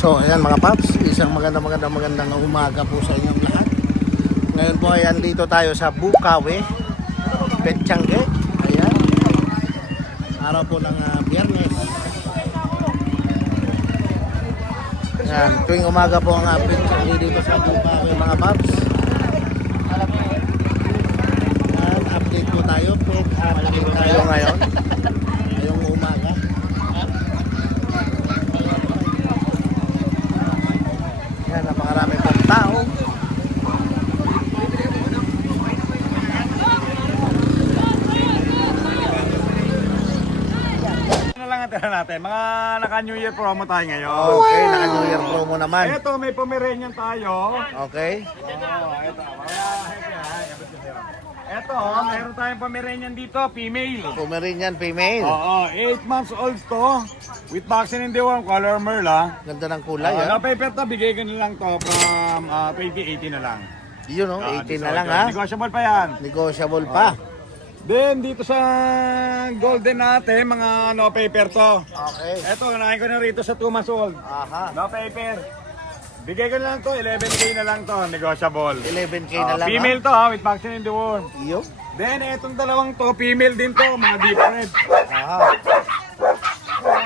So ayan mga paps, isang magandang umaga po sa inyong lahat. Ngayon po ay andito tayo sa Bukawi, Petchange. Ayan, araw po ng Biyernes. Ayan, tuwing umaga po ang Petchange dito sa Bukawi mga paps. Ayan, update po tayo, update tayo ngayon, ngayong umaga. Yan, napakarami pong tao. Ano lang ang tira natin? Mga naka-New Year promo tayo ngayon. Okay, naka-New Year promo naman. Ito, may Pomeranian tayo. Okay. Ito. Ito, meron tayong Pomeranian dito, female. Pomeranian female. Oo, 8 months old to. With vaccine in the worm, color merla. Ganda ng kulay, ah. Na-paper to, bigay ko na lang to from 2018 na lang. Yun, oh, 18 na lang, ha. Negotiable pa yan. Negotiable pa. Then, dito sa golden natin, mga no paper to. Okay. Ito, nakain ko na rito sa 2 months old. Aha. No paper. Bigay ko na lang to, 11K na lang to, negotiable. 11K na lang, Female to ha, with vaccine in the worm. Yun. Then, etong dalawang to, female din to, mga deep red. Aha.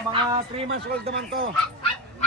Mga 3 months old naman to.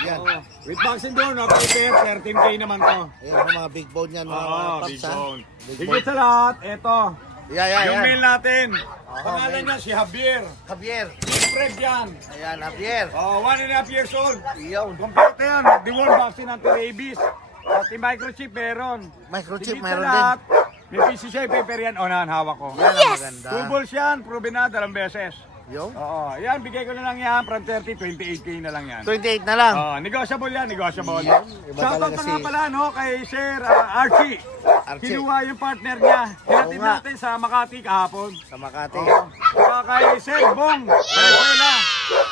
Yan. With vaccine doon, no paper, 13K naman to. Ayan, mga big bone yan, mga paps, big ha. bone. Big Higit bone. sa lahat, eto. Yan. Yung male natin. Oo, Pangalan male. niya si Javier. Javier. Deep red yan. Ayan, Javier. 1.5 years old. Yun. Kompleto yan. Deworm vaccine anti-rabies. Pati microchip meron. Microchip Higit sa mayroon din. lahat, may PCCI paper yan. Onahan, hawak ko. Yan ang maganda. 2 balls yan. Proven na, 2 beses. Yun. Oo. Yan, bigay ko na lang yan. From 30, 28K na lang yan. 28 na lang. Negotiable yan, negotiable. Yan. Iba Shoutout talaga na nga si- pala no, kay Sir Archie. Archie. Kinuha yung partner niya. Hinatid Oo nga. natin sa Makati kahapon. Sa Makati. Saka kay Sir Bong. Venezuela.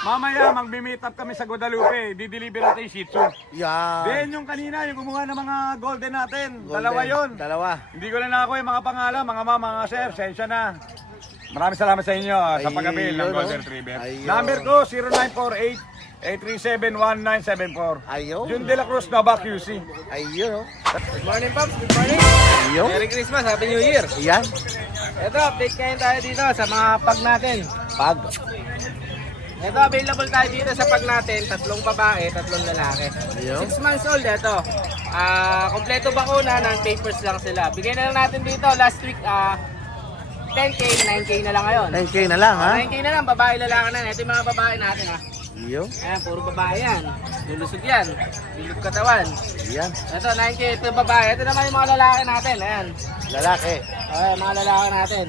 Mamaya magmi-meet up kami sa Guadalupe. Dideliver natin yung Shih Tzu. Yan. Then yung kanina, yung kumuha ng mga golden natin. Golden. Dalawa yon. Dalawa. Hindi ko na nakakuha yung mga pangalan, mga mama, mga sir. Sensya na. Maraming salamat sa inyo sa Ayun, pag-avail ng no? Golden Retriever. Ayun. Number ko, 0948-837-1974. Ayun. Jun De La Cruz, Nova QC. Ayun, oh. Good morning, Pops. Good morning. Ayun. Merry Christmas. Happy New Year. Yan. Ito, update kayo tayo dito sa mga pag natin. Pag. Ito, available tayo dito sa pag natin. 3 babae, 3 lalaki. Ayun. 6 months old ito. Kompleto bakuna, non-papers lang sila. Bigyan na lang natin dito last week, 10K, 9K na lang ngayon. 9K na lang, ha. 9K na lang, babae lalaki na. Ito yung mga babae natin ha. Ayun. Ayan, puro babae yan. Lulusog yan. Lulog katawan. Yan. Ito, 9K, ito yung babae. Ito naman yung mga lalaki natin. Ayan. Lalaki. Ayan, mga lalaki natin.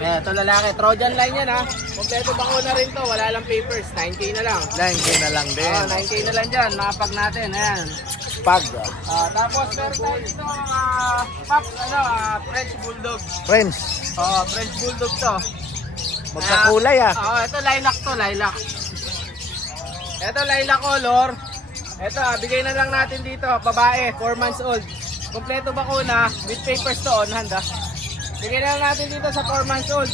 Ayan, ito lalaki. Trojan line yan ha. Kompleto bakuna rin to. Wala lang papers. 9K na lang. 9K na lang din. 9K na lang dyan. Mga pag natin. Ayan. Pag. Tapos meron tayo dito Pops, French Bulldog. Friends. French Bulldog to. Magkakulay, ah. Ito lilac to, lilac. Ito lilac color. Ito, bigay na lang natin dito. Babae, 4 months old. Kompleto bakuna, with papers to on hand ha. Bigay na lang natin dito sa 4 months old.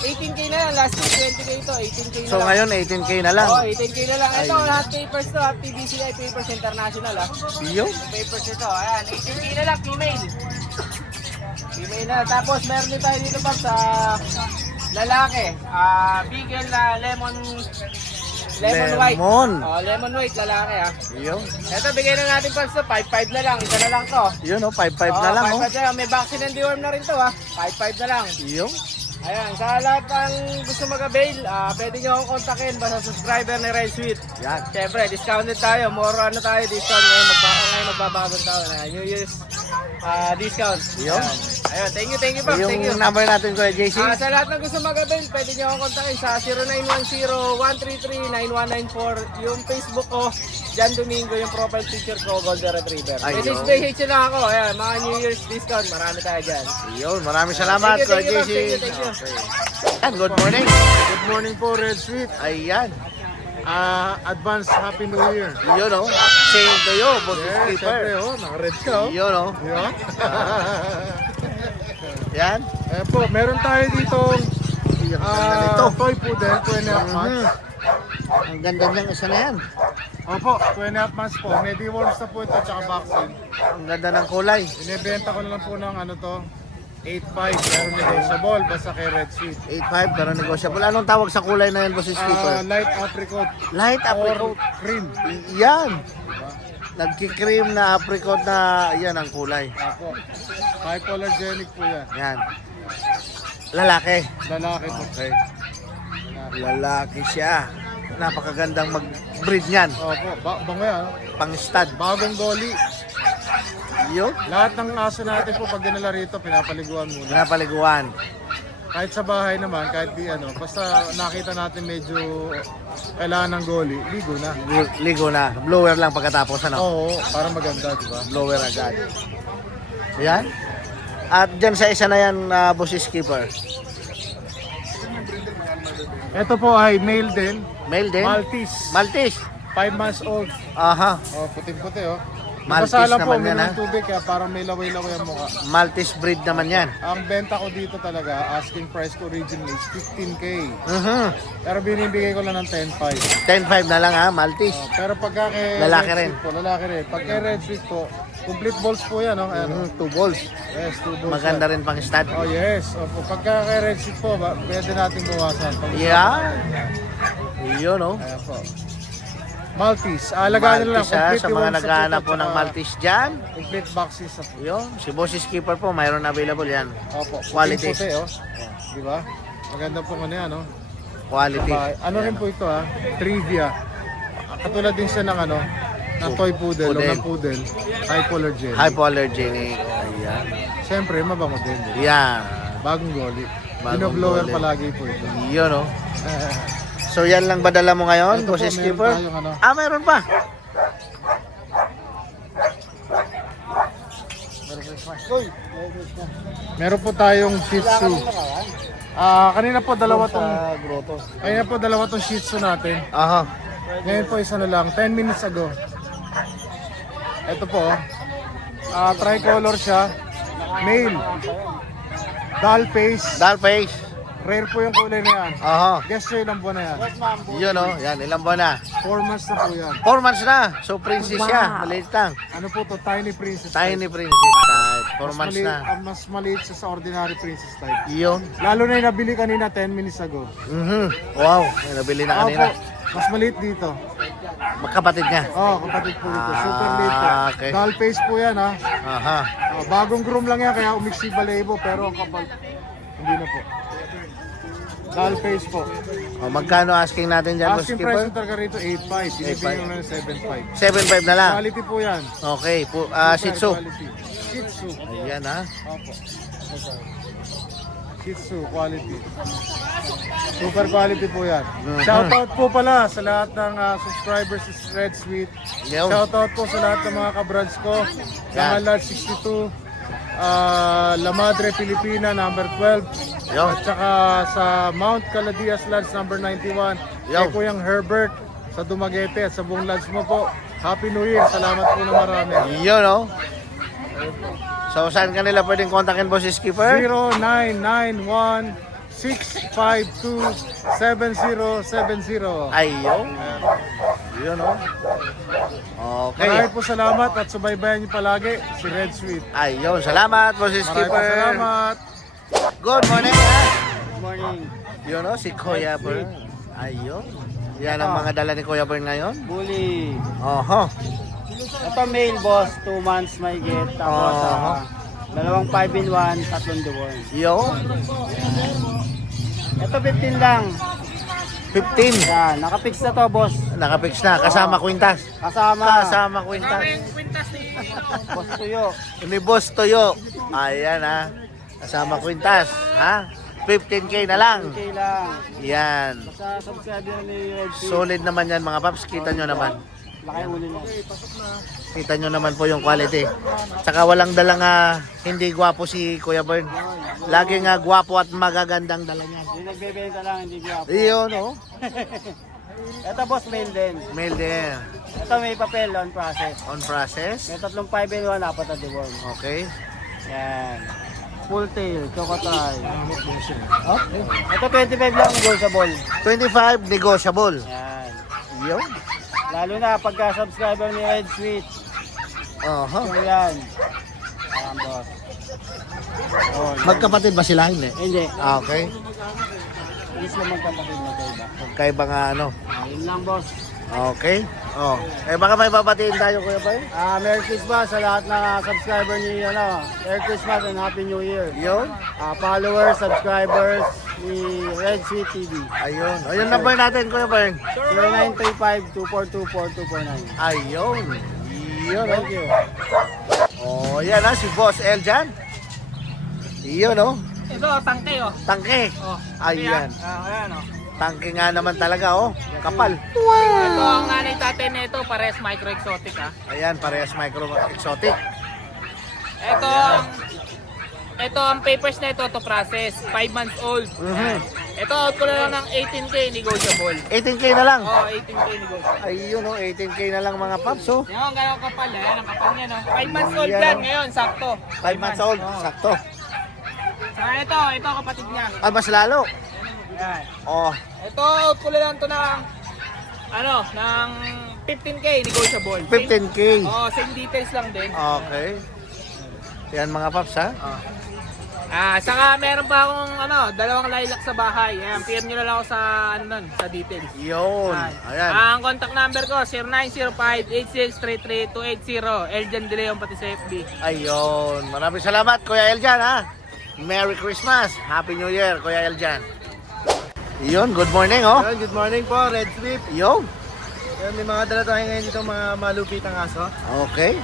18K na lang, last week 20K to, 18K na So lang. ngayon 18K na lang. 18K na lang. Ito, Ayun. lahat papers to, PBCI Papers International ha. Ayun. Papers ito, ayan, 18K na lang, female. Female na, tapos meron din tayo dito pa sa lalaki. Beagle na lemon white. Lemon. Lemon white, lalaki ha. Ayun. Ito, bigay na natin pa sa 5-5 na lang, isa na lang to. Yun, oh. 5-5 na lang, oh. 5-5 na lang, may vaccine and deworm na rin to ha. 5-5 na lang. Ayun. Ayan, sa lahat ng gusto mag-avail, pwede nyo akong kontakin basta subscriber ni Red Sweet. Yan. Siyempre, discounted tayo. More tayo, discount ngayon. Ngayon magbabagong taon. New Year's discount. Yun. Ayun, thank you, Pops. Thank you. Yung number natin, Kuya JC. Sa lahat ng gusto mag-avail, pwede nyo akong kontakin sa 0910-133-9194. Yung Facebook ko, Jan Domingo, yung profile picture ko, Golden Retriever. Ayun. Message PH lang ako. Ayan, mga New Year's discount. Marami tayo dyan. Ayun. Maraming salamat, Thank you, Kuya Pops. JC. Thank you. Yan, good morning. Good morning po, Red Sweet. Ayan. Advance Happy New Year. Yun, oh. Same to you, Boss Siyempre, Skipper. naka-red ka, oh. Yun, oh. Yeah. Yan. Ayan po, meron tayo ditong Ang ganda nito. toy poodle, 2.5 months. Ang ganda niyang isa na yan. Opo, 2.5 months po. May deworms na po ito, tsaka vaccine. Ang ganda ng kulay. Binibenta ko na lang po ng ano to, 8.5, pero negotiable, basta kay Red Sweet. 8.5 pero negotiable. Anong tawag sa kulay na yan, Boss Skipper? Light apricot Light or apricot. cream. Yan. Nagki-cream na apricot na yan ang kulay. Opo. Hypoallergenic po yan. Yan. Lalaki. Lalaki po. Okay. Lalaki siya. Napakagandang mag-breed niyan. Opo, bango yan. Pang-stud. Bagong dolly. Yun. Lahat ng aso natin po pag dinala rito, pinapaliguan muna. Napaliguan. Kahit sa bahay naman, kahit di ano, basta nakita natin medyo kailangan ng goli, ligo na. Ligo na. Blower lang pagkatapos, ano? Oo, para maganda, di ba? Blower agad. Yan. At dyan sa isa na yan, Boss Skipper. Ito po ay male din, Male din? Maltese, Maltese. 5 months old. Aha. Oh, puting-puti oh. Maltese Basta lang po, naman yan, minum ha? tubig kaya parang may laway-laway ang mukha. Maltese breed naman yan. Ang benta ko dito talaga, asking price ko originally is 15K. Pero binibigay ko lang ng 10.5. 10.5 na lang ha, Maltese. Pero pagka kay Lalaki Red rin. Sweet po, lalaki rin. Pag kay Red Sweet po, complete balls po yan. Oh. Ayan, 2 balls. yes, 2 balls. Maganda yan. rin pang stud. Oh yes. Opo, pagka kay Red Sweet po, pwede natin bawasan. Yeah. Yun, oh. Ayan po. Maltese. Alagaan nyo lang. Maltese, ha, Complete sa mga deworms na naghahanap po po ito, ng tsaka Maltese dyan. complete vaccines na po. Yun, si Boss Skipper po, mayroon available yan. Opo. Quality. Puti, oh. Di ba? Maganda po ano yan, oh. Quality. Ano rin po ito, ha? Trivia. Katulad din siya ng ano, ng toy poodle, o Poodle. ng poodle. Hypoallergenic. Hypoallergenic. Ayan. Siyempre, mabango din. Di ba? Yan. Bagong goli. Bagong Binoblower goli. palagi po ito. Yun, oh. So yan lang ba dala mo ngayon, Ito Boss po, Skipper? meron tayong ano. Meron pa. Meron po tayong Shih Tzu. Kanina po dalawa tong grotto. kanina po dalawa tong Shih Tzu natin. Aha. Ngayon po isa na lang, 10 minutes ago. Ito po, tricolor siya, male, doll face, Doll face. rare po yung kulay na yan. Aha. Guess nyo ilang buwan na yan? Yun, oh. Yan, ilang buwan na? 4 months na po yan. 4 months na. So, princess siya. Maliit lang. Ano po to? Tiny princess Tiny type. princess type. 4 months Maliit, na. mas maliit siya sa ordinary princess type. Yun. Lalo na yung nabili kanina 10 minutes ago. Wow. May nabili na kanina. Opo, mas maliit dito. Magkapatid niya. Oh, kapatid po dito. Super liit po. Okay. Doll face po yan ha. Aha. Bagong groom lang yan kaya umiksi balebo pero ang kapal. Hindi na po. Doll face po. Magkano asking natin dyan, Boss Asking price Skipper? po talaga rito 8.5. Binibigyan ko na 7.5. 7.5 na lang. Quality po yan. Okay. Shih Tzu. Quality. Shih Tzu. Ayan, ha. Opo. Shih Tzu quality. Super quality po yan. Shoutout po pala sa lahat ng subscribers sa Red Sweet. Yo. Shoutout po sa lahat ng mga kabrads ko. Yan. Sa Large 62. La Madre Filipina number 12. Yo. At saka sa Mount Caladias Lodge number 91. Yo. Kay Kuyang Herbert sa Dumaguete at sa buong lodge mo po. Happy New Year. Salamat po na marami. Yun, oh. So, saan kanila pwedeng kontakin, Boss Skipper? 0991-652-7070. Ayun. Yun, oh. Okay. Maraming po salamat at subaybayan niyo palagi si Red Sweet. Ayun. Salamat, Boss Maraming po Skipper. salamat. Good morning, ha. Good morning. Yun, oh. Si Kuya Bern. Ayun. Yan ang mga dala ni Kuya Bern ngayon. Bully. Oho. Ito male boss, 2 months may get. Tapos dalawang 5 in 1, tatlong deworm. Yo. Ito 15 lang. 15. Yan, nakapix na to boss. Nakapix na. Kasama kwintas. Kasama. Kasama kwintas. Boss tuyo. Ni Boss Toyo. Ayan, ha. Kasama kwintas. Ha? 15K na lang. Okay lang. Yan. Sa subscriber ni Red Sea. Solid naman yan, mga paps. Kita nyo naman. Laki ulo niya. Kita nyo naman po yung quality. Tsaka walang dalang hindi gwapo si Kuya Bern. Laging gwapo at magagandang dala niya. Yung nagbebenta lang, hindi gwapo. Iyon, oh. Ito boss, male din. Mail din. Ito may papel on process. On process. May tatlong 5 in 1, apat na deworm. Okay. Yan. Full tail, chocotay. Okay. Ito 25 lang, negotiable. 25, negotiable. Yan. Yun. Lalo na pagka-subscriber ni Red Sweet. Oho. So yan. Ayan, boss. Oh, Magkapatid ba sila? Hindi. Hindi. Okay. Hindi sila magkapatid na iba. Magkaiba nga ano. Ayun lang, boss. Okay. Oh. Eh baka may babatiin tayo, Kuya Bay? Merry Christmas sa lahat na subscriber ni Merry Christmas and Happy New Year. Yun. Followers, subscribers ni Red Sweet TV. Ayun. O yung number natin, Kuya Bay? 0935-242-4249. Ayun. Yun. Thank you. Oh, yan ha, si Boss Eljan. Yun, oh. Ito, tangke oh. Tangke. Oh. Ayan. Ayan oh. Tangke nga naman talaga, oh. Kapal. Ito ang nanay tatay nito, pares micro exotic ha. Ayan, parehas micro exotic. Ito ang papers na ito to process, 5 months old. Ito out ko na lang ng 18k negotiable. 18K na lang. Oh, 18k negotiable. Ayun, oh. 18K na lang mga paps, oh. Yan, ganun kapal. Yan ang kapal niya, no? 5 months old Yan, yan oh. ngayon, sakto. 5 months old. Sakto. Saka ito kapatid niya. Ah, mas lalo. Yan. Oh. Ito out ko na lang to ng ng 15k negotiable. 15K. Same details lang din. Okay. Yan mga paps, ha. Saka meron pa akong dalawang lilac sa bahay. Ayan, PM nyo na lang ako sa sa details. Yun. Ayan. Ang contact number ko 0905-8633-280. Eljan De Leon pati sa FB. Ayun. Maraming salamat, Kuya Eljan, ha. Merry Christmas. Happy New Year, Kuya Eljan. Yun, good morning, oh. Good morning po, Red Sweep. Yun. May mga dala tayo ngayon dito mga malupitang aso. Okay.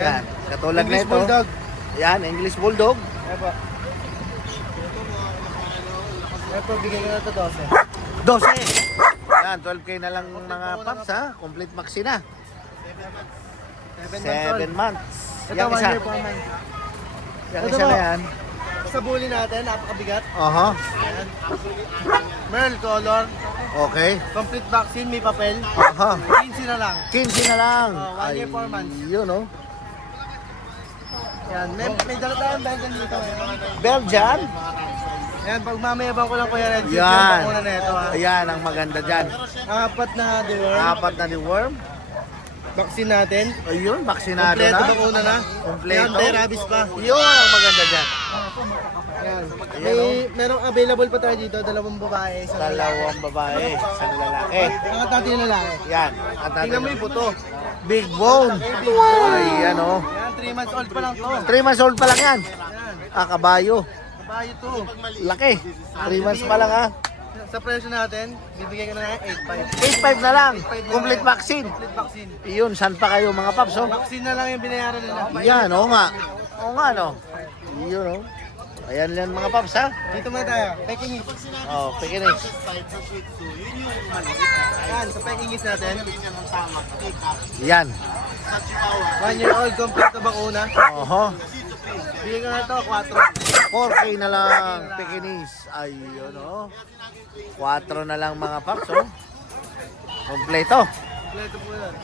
Yan. Katulad na English ito. Bulldog. Yan, English Bulldog. Epo. Epo, bigay ko na ito 12. 12. Yan, 12K na lang mga paps, ha. Complete maxi na. 7 7 months. Ito, Yan 1 isa. year po man. Yan Ito isa po. na yan. Sa bully natin, napakabigat. Aha. Merl color, Okay. complete vaccine, may papel. Aha. 15 na lang. 15 na lang. 1 year, 4 months. Yun, oh. Yan, may dala tayong Belgian dito ngayon. Belgian. Yan, pag mamayabang ko lang Kuya Red Sweep, Yan. yung bakuna na ito ha. Ayan, ang maganda dyan. 4 na deworm. 4 na ni worm. Vaccine natin. Ayun, vaksinado Kompleto na. bakuna na. Kompleto. Yan, may rabies pa. Yun ang maganda dyan. Yan. Ayan, Merong available pa tayo dito, 2 babae, isang lalaki. Dalawang babae, isang lalaki. Angat natin yung lalaki. Yan. At Tingnan mo yung buto. Big bone. Ayan, oh. Yan, 3 months old pa lang to. 3 months old pa lang yan. Yan, Kabayo. kabayo to. Laki. 3 months pa lang, ha. Sa presyo natin, bibigyan ka na ng 8.5 8.5. na lang. Complete vaccine. Complete vaccine. Yun, saan pa kayo mga paps, oh? Vaccine na lang yung binayaran nila. Yan, oo nga. Oo nga, no? Yun, oh. Ayan yan mga paps, ha? Dito muna tayo. Peking East. Oh, Pekinese. Yan, sa Peking East natin. Yan. 1 year old, complete na bakuna. Oho. Bigyan ko na ito, 4. 4K na lang, Pekinese. Ayun, oh. 4 na lang mga paps, oh. Kompleto. Kompleto po yan.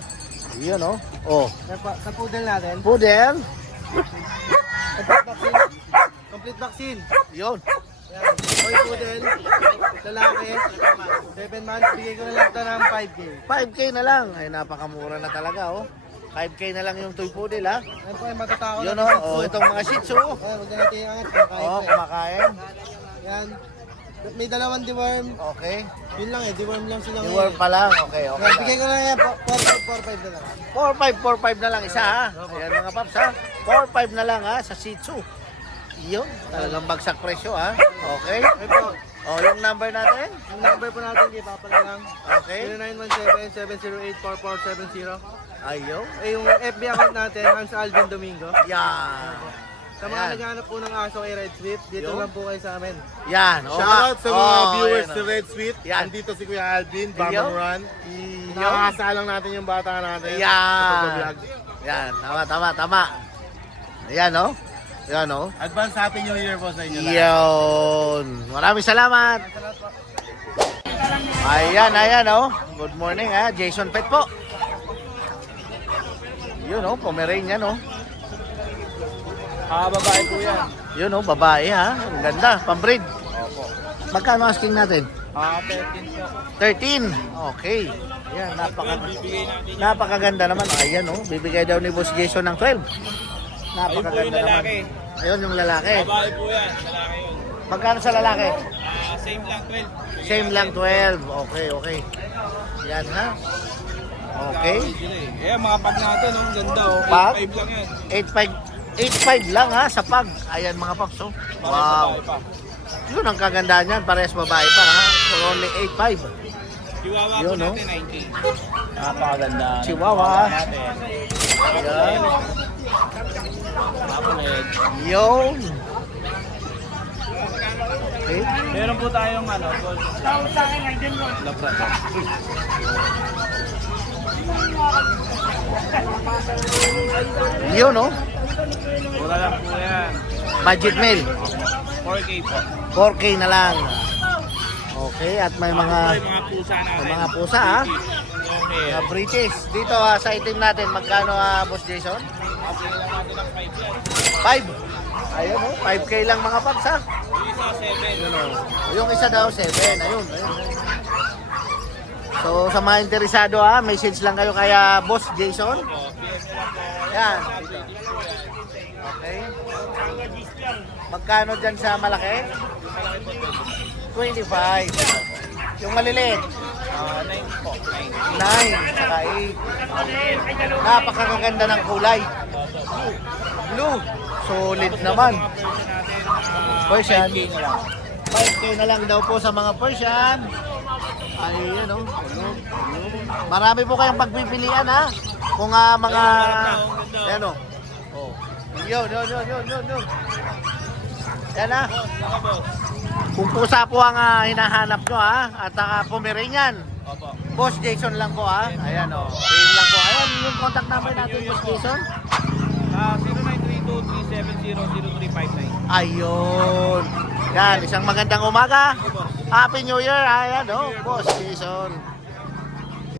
Yun, oh. Oh. Sa poodle natin, Poodle. complete vaccine. Complete vaccine. Yun. Yan. Boy poodle, lalaki, 7 months, bigay ko na lang ito ng 5K. 5K na lang. Ay, napakamura na talaga, oh. 5K na lang yung toy poodle, ha. Yan po ay matatakot. Yun, na oh. Shih Tzu. Oh, itong mga Shih Tzu. Ayan, huwag na natin yung angat. Oh, kumakain. Yan. May 2 deworm. Okay. Yun lang eh, deworm lang sila Reward ngayon. pa lang. Okay, okay Yan, bigay lang. ko na yan, 4.5 na lang. 4.5 na lang isa, ha. Ayan mga paps, ha. 4.5 na lang, ha, sa Shih Tzu. Yun, talagang bagsak presyo, ha. Okay. Okay po. Oh, yung number natin. Yung number po natin, kay Papa na lang. Okay. 0917-708-4470. Ayun. Yung FB account natin, Hans Alvin Domingo. Yan. Sa mga Ayan. naghahanap po ng aso kay Red Sweep, dito Yun. lang po kayo sa amin. Yan. Oh, Shoutout sa mga viewers ayan, ni oh. Red Sweet. Yan. Andito si Kuya Alvin, Yo. Bambang Run. Yun. Nakakasalang natin yung bata natin. Sa Yan. pag-vlog. Yan. Tama. Ayan, oh. Yan, oh. Advance Happy New Year po sa inyo lahat. Yun. Maraming salamat. Ayan, oh. Good morning, ha. Jason Pet po. Yun, oh. Pomeranian, oh. Babae po yan. Yun, oh. Babae, ha. Ang ganda. Pambreed. Magkano asking natin? 13 po. 13. Okay. Ayan, napakaganda naman. Ayan, oh. Bibigay daw ni Boss Jason ng 12. Napakaganda naman. Ayun yung lalaki. Babae po yan, lalaki yun. Magkano sa lalaki? Same lang 12. Same lang 12. Okay, okay. Yan ha. Okay. Ayan, mga pag natin, oh. Ganda, oh. Pag? 8.5 lang yan. 8.5 lang ha sa pag. Ayan mga paps, oh. Wow. Babae pa. Yun ang kagandaan yan. Parehas babae pa ha. For only 8.5. Chihuahua Yun, po no? natin, 9K. Napakaganda. Chihuahua. Natin. Ayan. Makulit. Yun. Okay. Meron po tayong ano, gold. Labrador. Yun, oh. Mura lang po yan. Budget mail. 4K po. 4K na lang. Okay, at may mga Ito yung mga pusa natin. may mga pusa ha. Okay. Mga British. Dito sa item natin, magkano Boss Jason? Okay lang natin ang 5 yan. 5. Ayun oh, 5K lang mga paps ha. Yung isa, 7. Yung isa daw 7. Ayun, ayun. So sa mga interesado ha, message lang kayo kaya Boss Jason. Yan. Okay. Magkano dyan sa malaki? 25. Yung maliliit? 9 po. 9. 9, saka 8. Napakaganda ng kulay. Blue. Solid naman. Persian. 5K na lang daw po sa mga Persian. Ayun, oh. Marami po kayong pagpipilian ha. Kung mga yan oh. Oh. Yun. Yan ha. Kung pusa po ang hinahanap nyo ha. At Pomeranian. Opo. Boss Jason lang po ha. Ayan o. Same lang po. Ayan yung contact number natin, Boss Jason. 0932-370-0359. Ayun. Yan, isang magandang umaga. Happy New Year. Ayan o, Boss Jason.